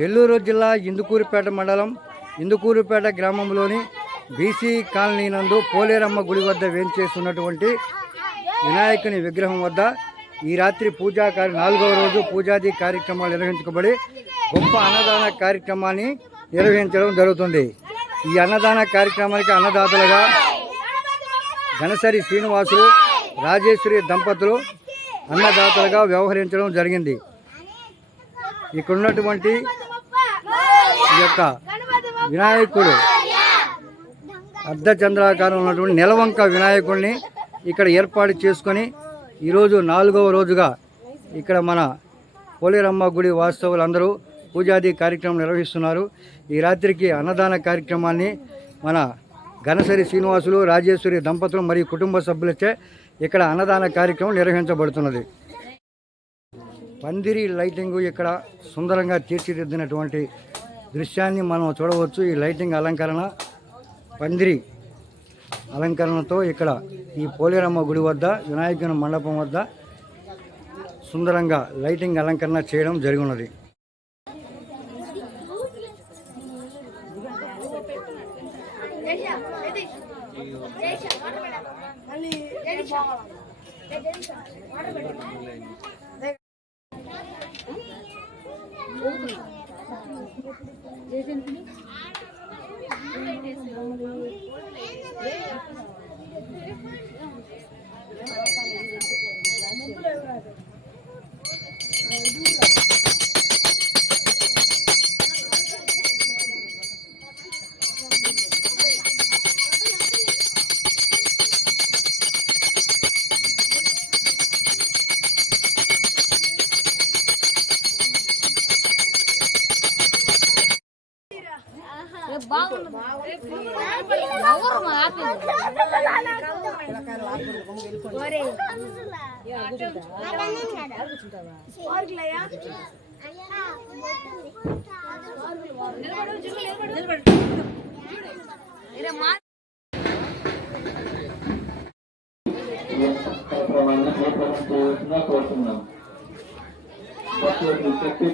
నెల్లూరు జిల్లా ఇందుకూరుపేట మండలం ఇందుకూరుపేట గ్రామంలోని బీసీ కాలనీ నందు పోలేరమ్మ గుడి వద్ద వేంచేస్తున్నటువంటి వినాయకుని విగ్రహం వద్ద ఈ రాత్రి నాలుగవ రోజు పూజాది కార్యక్రమాలు నిర్వహించబడి గొప్ప అన్నదాన కార్యక్రమాన్ని నిర్వహించడం జరుగుతుంది. ఈ అన్నదాన కార్యక్రమానికి అన్నదాతలుగా గణసరి శ్రీనివాసులు రాజేశ్వరి దంపతులు అన్నదాతలుగా వ్యవహరించడం జరిగింది. ఇక్కడ ఉన్నటువంటి ఈ యొక్క వినాయకుడు అర్ధచంద్రాకారం ఉన్నటువంటి నెలవంక వినాయకుడిని ఇక్కడ ఏర్పాటు చేసుకొని ఈరోజు 4వ రోజుగా ఇక్కడ మన పోలేరమ్మ గుడి వాస్తవులందరూ పూజాది కార్యక్రమం నిర్వహిస్తున్నారు. ఈ రాత్రికి అన్నదాన కార్యక్రమాన్ని మన గణసరి శ్రీనివాసులు రాజేశ్వరి దంపతులు మరియు కుటుంబ సభ్యులచే ఇక్కడ అన్నదాన కార్యక్రమం నిర్వహించబడుతున్నది. పందిరి లైటింగ్ ఇక్కడ సుందరంగా తీర్చిదిద్దినటువంటి దృశ్యాన్ని మనం చూడవచ్చు. ఈ లైటింగ్ అలంకరణ పందిరి అలంకరణతో ఇక్కడ ఈ పోలేరమ్మ గుడి వద్ద వినాయకుని మండపం వద్ద సుందరంగా లైటింగ్ అలంకరణ చేయడం జరిగినది.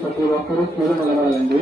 ప్రతి ఒక్కరూ క్యూలో నిలబడాలండి.